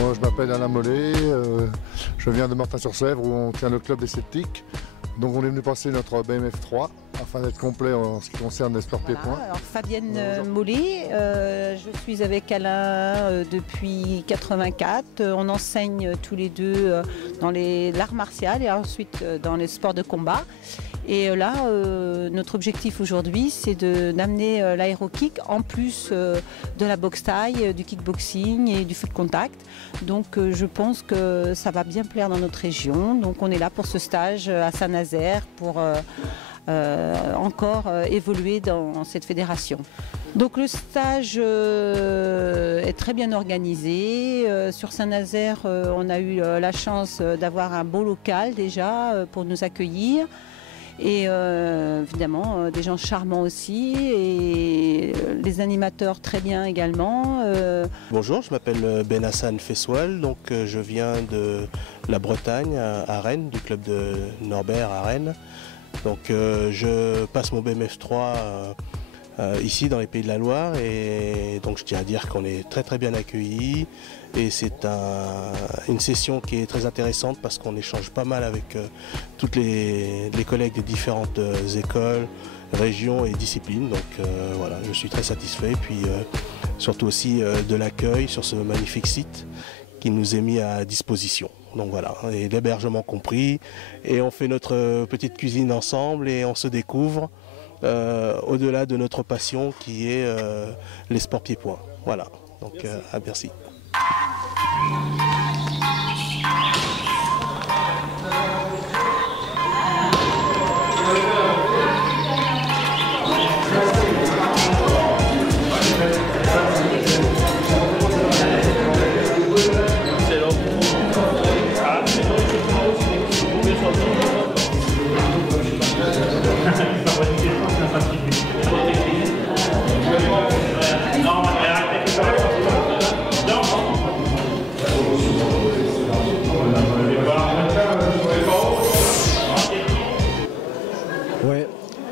Moi, je m'appelle Alain Mollet, je viens de Martin-sur-Sèvre où on tient le club des sceptiques. Donc on est venu passer notre BMF 3 afin d'être complet en ce qui concerne les sports pieds-points. Alors Fabienne Mollet, je suis avec Alain depuis 84. On enseigne tous les deux dans l'art martial et ensuite dans les sports de combat. Et là, notre objectif aujourd'hui, c'est d'amener l'aérokick en plus de la boxe thaï, du kickboxing et du foot contact. Donc je pense que ça va bien plaire dans notre région. Donc on est là pour ce stage à Saint-Nazaire pour encore évoluer dans cette fédération. Donc le stage est très bien organisé. Sur Saint-Nazaire, on a eu la chance d'avoir un beau local déjà pour nous accueillir. Et évidemment des gens charmants aussi et les animateurs très bien également. Bonjour, je m'appelle Ben Hassan Fessoal, donc je viens de la Bretagne à Rennes, du club de Norbert à Rennes. Donc je passe mon BMF 3 ici dans les Pays de la Loire et donc je tiens à dire qu'on est très bien accueillis et c'est une session qui est très intéressante parce qu'on échange pas mal avec toutes les collègues des différentes écoles, régions et disciplines. Donc voilà, je suis très satisfait et puis surtout aussi de l'accueil sur ce magnifique site qui nous est mis à disposition. Donc voilà, et l'hébergement compris et on fait notre petite cuisine ensemble et on se découvre au-delà de notre passion qui est les sports pieds-points. Voilà, donc à merci.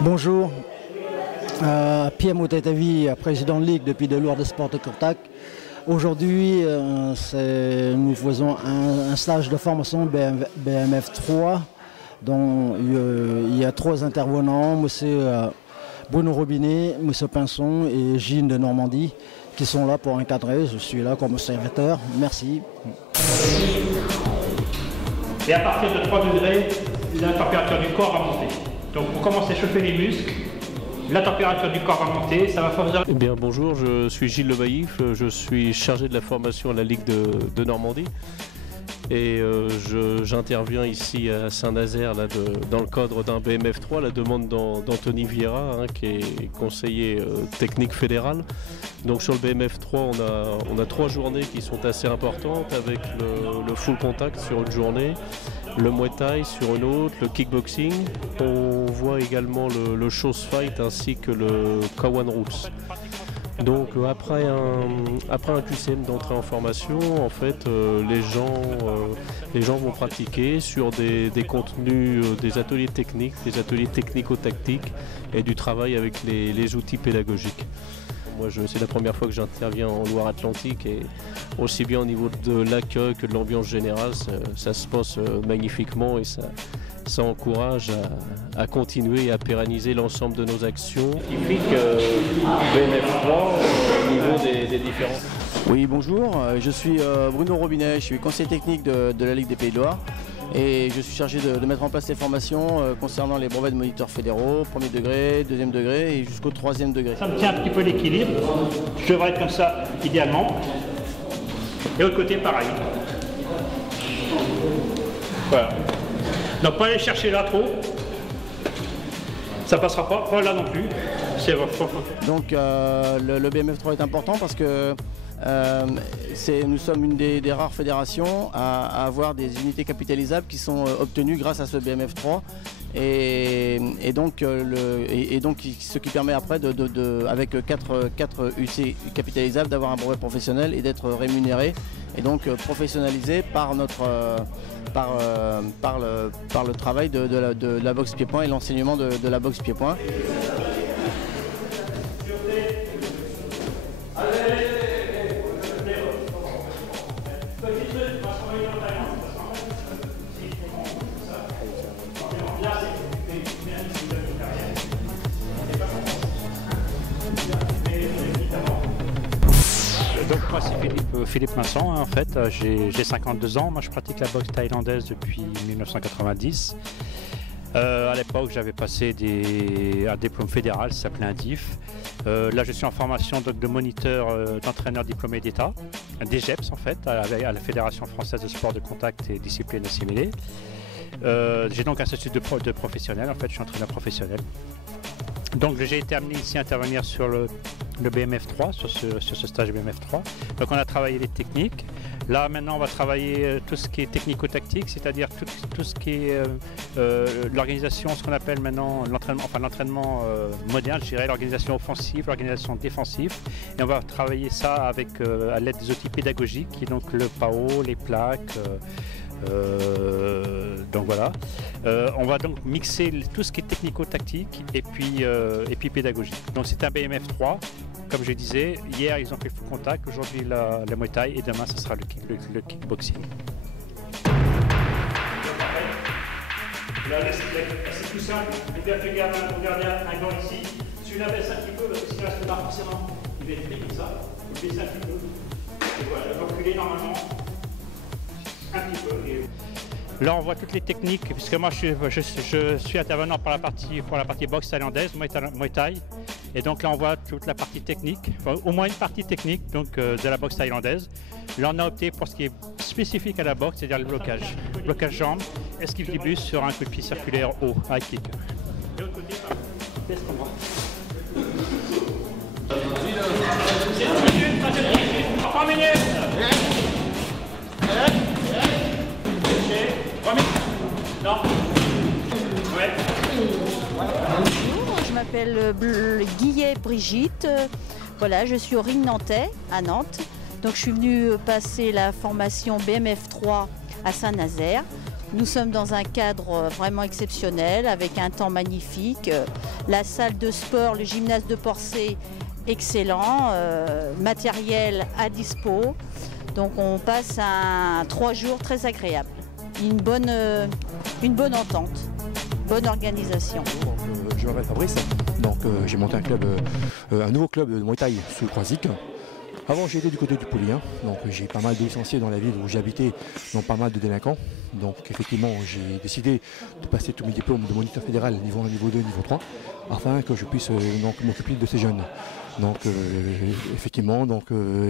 Bonjour, Pierre Moutetavi, président de Ligue depuis de lourds sports de contact. Aujourd'hui, nous faisons un stage de formation BMF 3 dont il y a 3 intervenants, M. Bruno Robinet, M. Pinson et Gilles de Normandie qui sont là pour encadrer. Je suis là comme observateur. Merci. Et à partir de 3 degrés, la température du corps va monter. Donc pour commencer à chauffer les muscles, la température du corps va monter, ça va favoriser... Eh bien bonjour, je suis Gilles Levaillif, je suis chargé de la formation à la Ligue de Normandie et j'interviens ici à Saint-Nazaire dans le cadre d'un BMF 3, la demande d'Anthony Vieira qui est conseiller technique fédéral. Donc sur le BMF 3 on a 3 journées qui sont assez importantes avec le full contact sur une journée, le Muay Thai sur une autre, le kickboxing. On voit également le Shows Fight ainsi que le Kawan Rules. Donc après un QCM d'entrée en formation, en fait, les gens vont pratiquer sur des contenus, des ateliers techniques, des ateliers technico-tactiques et du travail avec les outils pédagogiques. Moi, c'est la première fois que j'interviens en Loire-Atlantique et aussi bien au niveau de l'accueil que de l'ambiance générale, ça se passe magnifiquement et ça encourage à continuer et à pérenniser l'ensemble de nos actions. Typique BMF 3 au niveau des différents. Oui, bonjour, je suis Bruno Robinet, je suis conseiller technique de la Ligue des Pays de Loire et je suis chargé de mettre en place les formations concernant les brevets de moniteurs fédéraux, premier degré, deuxième degré et jusqu'au troisième degré. Ça me tient un petit peu l'équilibre, je devrais être comme ça idéalement. Et l'autre côté pareil. Voilà. Donc pas aller chercher là trop, ça passera pas là non plus. Donc le BMF 3 est important parce que nous sommes une des rares fédérations à avoir des unités capitalisables qui sont obtenues grâce à ce BMF 3 et donc ce qui permet après avec 4 UC capitalisables d'avoir un brevet professionnel et d'être rémunéré et donc professionnalisé par le travail de la boxe pied-point et l'enseignement de la boxe pied-point. moi c'est Philippe Vincent, en fait, j'ai 52 ans, moi je pratique la boxe thaïlandaise depuis 1990. À l'époque j'avais passé un diplôme fédéral, ça s'appelait un DIF. Là je suis en formation donc, de moniteur d'entraîneur diplômé d'État, des GEPS en fait, à la Fédération française de sport de contact et disciplines assimilées. J'ai donc un statut de professionnel, en fait je suis entraîneur professionnel. Donc j'ai été amené ici à intervenir sur le BMF3, sur ce stage BMF3. Donc on a travaillé les techniques. Là maintenant on va travailler tout ce qui est technico-tactique, c'est-à-dire tout ce qui est l'organisation, ce qu'on appelle maintenant l'entraînement moderne, je dirais, l'organisation offensive, l'organisation défensive. Et on va travailler ça avec, à l'aide des outils pédagogiques, qui est donc le PAO, les plaques. Donc voilà, on va donc mixer tout ce qui est technico-tactique et puis pédagogique. Donc c'est un BMF3, comme je disais, hier ils ont fait le full contact, aujourd'hui la Muay Thai et demain ce sera le kickboxing. Là c'est tout simple, mais bien fait gaffe, regardez un gant ici, si on abaisse un petit peu, parce que sinon il va forcément, il va être pris comme ça, vous baissez un petit peu, et voilà, reculer normalement. Là on voit toutes les techniques, puisque moi je suis intervenant pour la partie boxe thaïlandaise, Muay Thai, et donc là on voit toute la partie technique, enfin, au moins une partie technique donc, de la boxe thaïlandaise. Là on a opté pour ce qui est spécifique à la boxe, c'est-à-dire le blocage jambe, esquivibus sur un coup de pied circulaire haut, high kick. De l'autre côté, baisse ton bras. C'est 3 minutes. Non. Ouais. Bonjour, je m'appelle Guillet Brigitte. Voilà, je suis au Ring Nantais, à Nantes. Donc je suis venue passer la formation BMF3 à Saint-Nazaire. Nous sommes dans un cadre vraiment exceptionnel, avec un temps magnifique. La salle de sport, le gymnase de Porcé, excellent. Matériel à dispo. Donc on passe 3 jours très agréables. Une bonne entente, bonne organisation. Je m'appelle Fabrice, donc j'ai monté un nouveau club de Muay Thai sous Croisic. Avant j'ai été du côté du Pouli, donc j'ai pas mal de licenciés dans la ville où j'habitais, donc pas mal de délinquants. Donc effectivement j'ai décidé de passer tous mes diplômes de moniteur fédéral niveau 1, niveau 2, niveau 3, afin que je puisse m'occuper de ces jeunes. Donc effectivement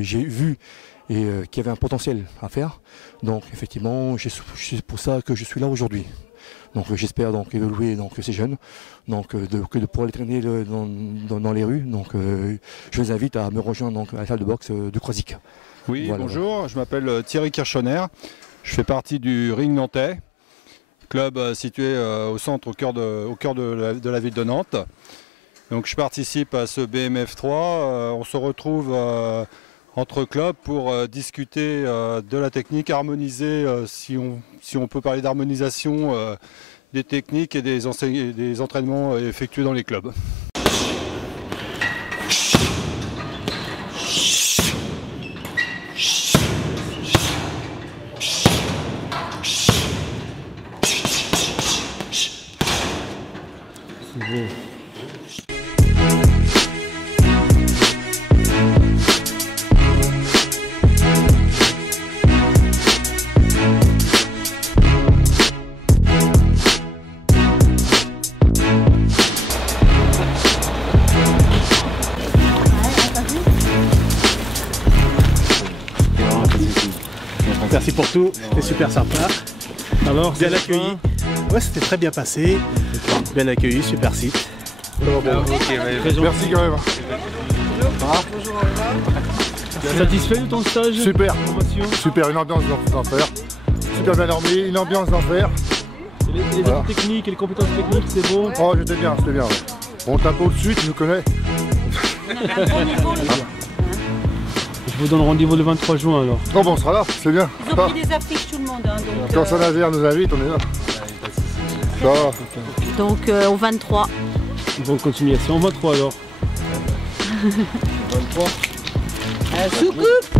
j'ai vu et qu'il y avait un potentiel à faire. Donc effectivement, c'est pour ça que je suis là aujourd'hui. Donc j'espère donc évoluer ces jeunes, donc de pouvoir les traîner dans les rues. Donc je les invite à me rejoindre à la salle de boxe de Croisic. Oui, voilà. Bonjour, je m'appelle Thierry Kirchhoner. Je fais partie du Ring Nantais, club situé au centre, au cœur de la ville de Nantes. Donc je participe à ce BMF3. On se retrouve entre clubs pour discuter de la technique, harmoniser, si on peut parler d'harmonisation, des techniques et des entraînements effectués dans les clubs. Merci pour tout, c'était super sympa. Alors, bien accueilli. Ouais, c'était très bien passé. Bien accueilli, super site. Merci quand même. Satisfait de ton stage? Super, super, une ambiance d'enfer. Super bien dormi, une ambiance d'enfer. Les acquis techniques et les compétences techniques, c'est bon? Oh, c'était bien, c'était bien. On tape au-dessus, tu nous connais. Je vous donne rendez-vous le 23 juin alors. Oh bon, on sera là, c'est bien. Ils ont pris des affiches tout le monde. Quand Saint-Nazaire nous invite, on est là. Donc au 23. Bonne continuation, 23 alors. 23. Soucoupe.